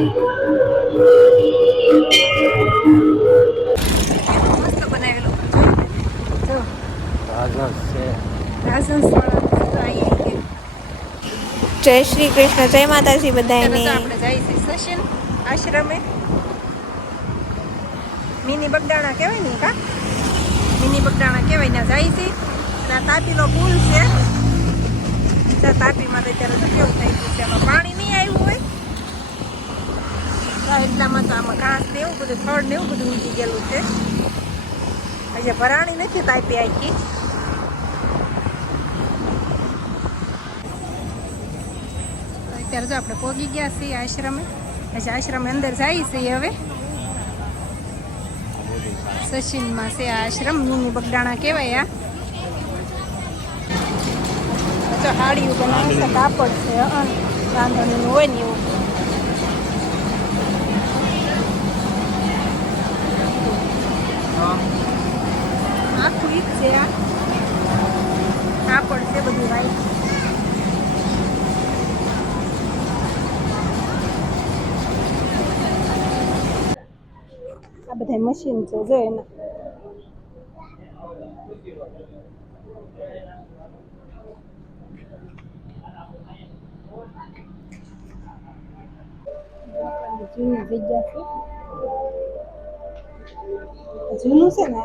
જય શ્રી કૃષ્ણ, જય માતાજી બધાને આપણે જઈએ છીએ સચિન આશ્રમે. મિની બગડાણા કહેવાય ને કા? મિની બગડાણા કહેવાય ને જાય છે ત્યાં તાપીનો પુલ છે. તાપીમાં તો અત્યારે તો કેવું થઈ છે, એમાં પાણી નહીં એટલામાં તો આમાં ઘાસ ને એવું બધું, ફળ ને એવું બધું ઉગી ગયેલું છે. હજી ભરાણી નથી તાપી આખી. અત્યારે જો આપણે પોગી ગયા છીએ આશ્રમે. પછી આશ્રમે અંદર જઈએ છીએ હવે. સચિનમાં છે આ આશ્રમ, મિની બગડાણા કહેવાય આ. હાડીયું બનાવે છે, કાપડ છે. રાંધણીનું હોય ને એવું. ઈ જ છે, આ. કાપડ પડશે બધું વાઈટ આ બધા મશીન છે, જો એના. જૂની જગ્યા જૂનું છે ને?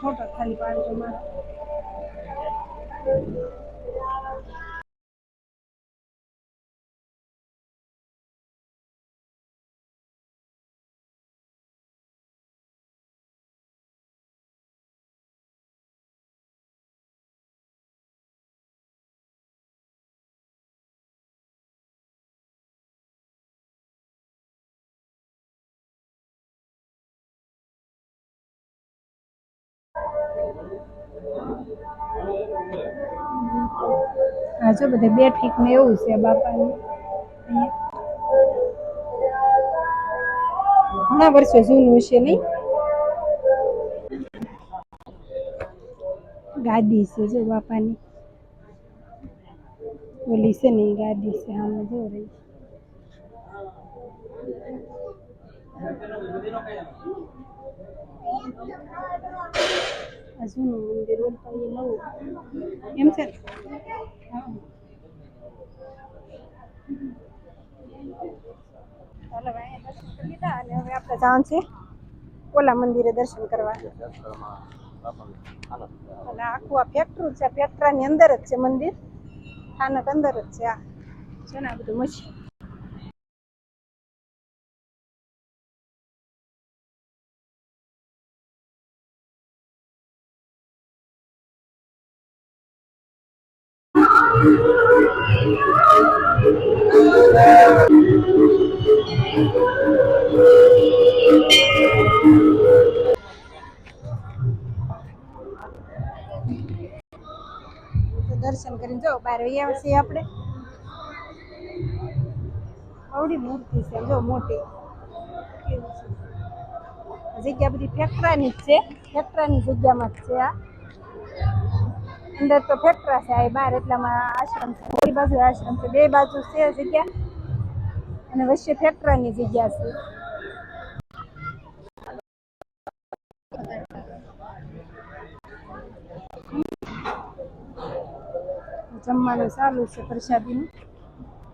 ફોટો ખાલી પાડજો મારો હા, જો બધે ઠીક ને એવું છે બાપાનું. ઘણા વર્ષો જૂનું છે નહીં? ગાદી છે જો બાપાની. ઓલી છે ને ગાદી છે, આમાં જો રહી. આ જૂનું મંદિર ઓલું તો ઈ નવું એમ છે ચાલો અહીંયા દર્શન કરી લીધા અને હવે આપણે જવાનું છે ઓલા મંદિરે દર્શન કરવા. અને આખું આ ફેક્ટરી છે ફેક્ટરાની અંદર જ છે મંદિર. સ્થાનક અંદર જ છે આ. છે બધું મશીન દર્શન કરીને જો બહાર વહી આવે છે આપણે. આવડી મૂર્તિ છે, જો મોટી. જગ્યા બધી ફેક્ટરાની જ છે ફેક્ટરાની જગ્યામાં જ છે આ. અંદર તો ફેક્ટરા છે આ બહાર એટલામાં આશ્રમ છે. કોઈ બાજુ આશ્રમ છે બે બાજુ છે જગ્યા. અને વચ્ચે ફેક્ટરાની જગ્યા છે. જમવાનું ચાલુ છે પ્રસાદીનું.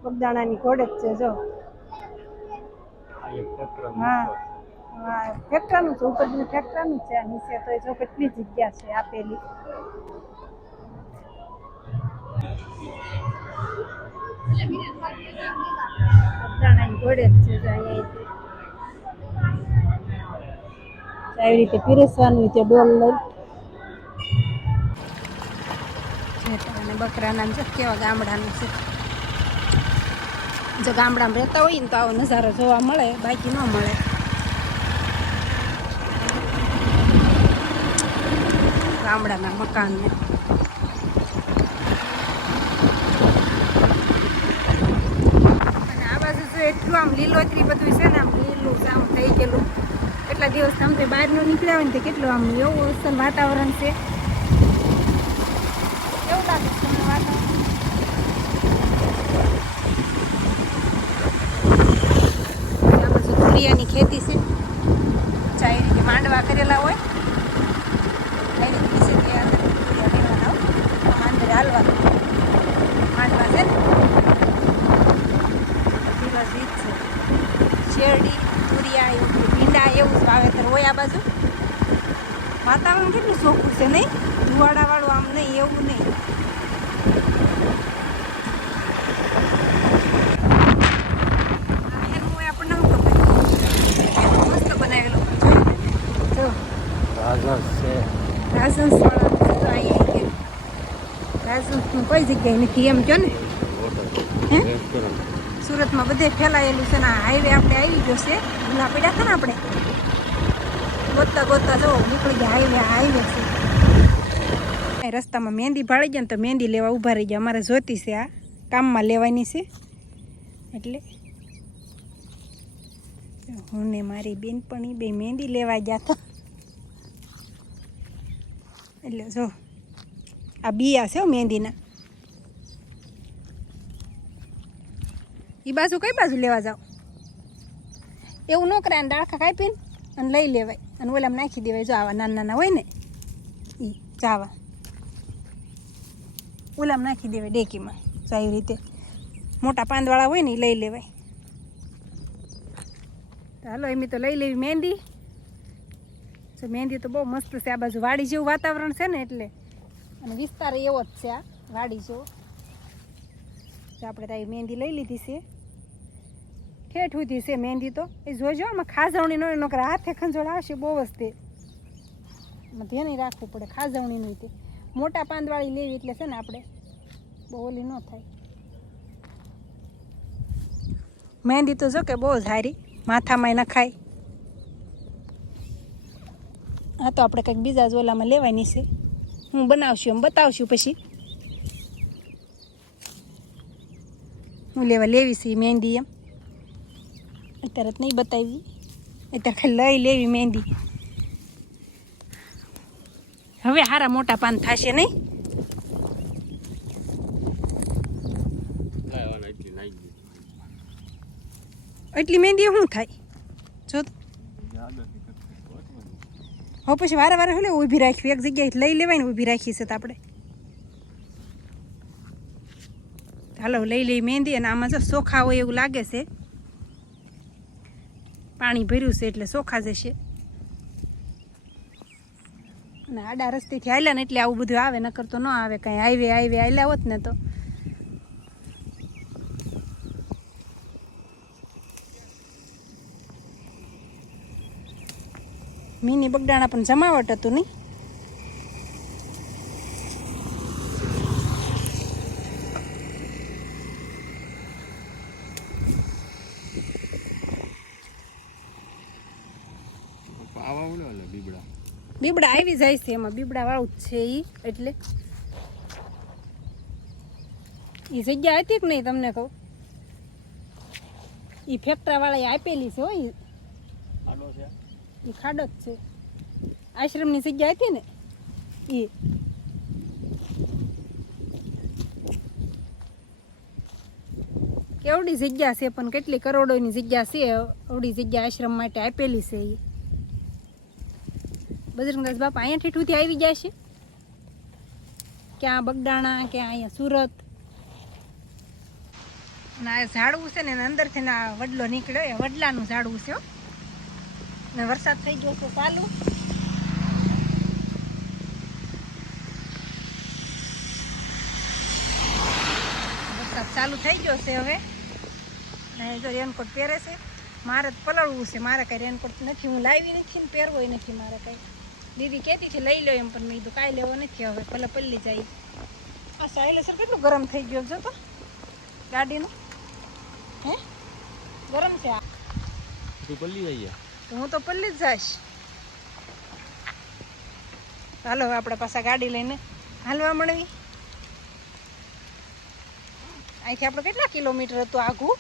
બગદાણાની ઘોડે જ. છે જો હા. હા ફેક્ટરાનું છે ઉપર ફેક્ટરાનું છે નીચે તો જો કેટલી જગ્યા છે આપેલી. આવી રીતે પીરસવાનું છે ડોલ લઈ. અને બકરાના છે કેવા ગામડાનું છે. જો ગામડામાં રહેતા હોય ને તો આવો નજારો જોવા મળે, બાકી ન મળે. ગામડાના મકાનને. અને લીલો આમ લીલોતરી બધું છે ને આમ લીલું આમ થઈ ગયેલું. એટલા દિવસ આમ તે બહાર નો નીકળ્યા હોય ને તો કેટલું આમ એવું અસલ વાતાવરણ છે. એવું લાગે છે તમને વાતાવરણ? ખેતી છે ચાઈ રીતે માંડવા કરેલા હોય કઈ રીતે નીચે ગયા તુરિયા લેવાના હોય આમ અંદર હાલવાનું માંડવા છે ને બધી બાજુ ઈ જ છે શેરડી તુરિયા એવું બધું ભીંડા એવું જ વાવેતર હોય આ બાજુ વાતાવરણ કેટલું ચોખ્ખું છે નહીં ધુવાડાવાળું આમ નહીં એવું નહીં આ એનું હોય આપણને શું ખબર મસ્ત બનાવેલો જો જો રાજસ છે રાજહંસ વાળા તો અહીંયા કે રાજહંસનું કોઈ જગ્યાએ નથી, એમ કહો ને હે? સુરતમાં બધે ફેલાયેલું છે ને હાઈવે આપણે આવી ગયો છે. ભૂલા પડ્યા હતા ને આપણે? ગોતતા ગોતતા જો નીકળી ગયા હાઈવે હાઈવે છે. રસ્તામાં મહેંદી ભાળી ગયા ને તો મહેંદી લેવા ઊભા રહી ગયા. અમારે જોતી છે આ. કામમાં લેવાની છે. એટલે હું ને મારી બેનપણી બે મહેંદી લેવા ગયા હતા. એટલે જો, આ બિયા છે મહેંદીના. એ બાજુ કઈ બાજુ લેવા જાવ? એવું ન કરાય દાળખા કાપીને અને લઈ લેવાય. અને ઓલામાં નાખી દેવાય, જો આવા નાના નાના હોય ને એ ચાવા ઓલામાં નાખી દેવાય ડેકીમાં, જો આવી રીતે. મોટા પાંદવાળા હોય ને એ લઈ લેવાય. તો હાલો, એમ તો લઈ લેવી મહેંદી. જો મહેંદી તો બહુ મસ્ત છે, આ બાજુ વાડી જેવું વાતાવરણ છે ને એટલે. અને વિસ્તાર એવો જ છે, આ વાડી જેવો. તો આપણે તારી મહેંદી લઈ લીધી છે. ઠેઠ સુધી છે મહેંદી તો. એ જોજો આમાં ખાજવણી નો, નકર હાથે ખંજોળ આવશે બહુ જ તે. ધ્યાન રાખવું પડે ખાજવણીનું તે. મોટા પાંદવાળી લેવી એટલે છે ને આપણે, બહુ ઓલી ન થાય. મહેંદી તો જો કે બહુ સારી માથામાં નખાય. હા તો આપણે કંઈક બીજા જ ઓલામાં લેવાની છે. હું બનાવશું, એમ બતાવશું પછી. હું લેવા લેવી છે મહેંદી એમ. અત્યારે નહીં બતાવી. અત્યારે ખાલી લઈ લેવી મહેંદી. હવે હારા મોટા પાન થશે નહીં? એટલી મહેંદી શું થાય? જો. હવે પછી વારે વારે શું ઊભી રાખવી. એક જગ્યાએ લઈ લેવાય ને ઊભી રાખીએ છીએ આપણે. હાલો લઈ લઈ મહેંદી અને આમાં જો ચોખા હોય એવું લાગે છે. પાણી ભર્યું છે એટલે ચોખા જશે. અને આડા રસ્તેથી હાલ્યા ને એટલે આવું બધું આવે, નકર તો ન આવે કાંઈ. હાઈવે હાઈવે હાલ્યા હોત ને તો. મિની બગડાણા પણ જમાવટ હતું નહીં આવા મળે ઓલા બીબડા. બીબડા આવી જાય છે એમાં બીબડા વાળું જ છે એ એટલે. એ જગ્યા હતી કે નહીં તમને કહું? એ ફેક્ટરા વાળા આપેલી છે હોય છે. એ ખાડો જ છે. આશ્રમની જગ્યા હતી ને એ કેવડી જગ્યા છે પણ કેટલી કરોડોની જગ્યા છે અવડી જગ્યા આશ્રમ માટે આપેલી છે એ બજરંગદાસ બાપા અહીંયા ઠેઠુંથી આવી જાય છે? ક્યાં બગડાણા ક્યાં અહીંયા સુરત? અને આ ઝાડવું છે ને, એના અંદરથી ના વડલો નીકળ્યો એ વડલાનું ઝાડવું છે ને વરસાદ થઈ ગયો છે ચાલુ. વરસાદ ચાલુ થઈ ગયો છે હવે. અને જો રેનકોટ પહેરે છે, મારે પલળવું છે, મારે કંઈ રેનકોટ નથી, હું લાવી નથી ને પહેરવોય નથી મારે કઈ. દીદી કહેતી છે લઈ લો એમ પણ મેં કીધું કાંઈ લેવો નથી હવે ભલે પલ્લી જાય. આ સાયલેસર કેટલું ગરમ થઈ ગયું જો તો. ગાડીનું? હે? ગરમ છે આ. તું પલ્લી જઈએ તો હું તો પલ્લી જ જઈશ. હાલો હવે આપણે પાછા ગાડી લઈને હાલવા મળવી. અહીંથી આપણે કેટલા કિલોમીટર હતું આઘું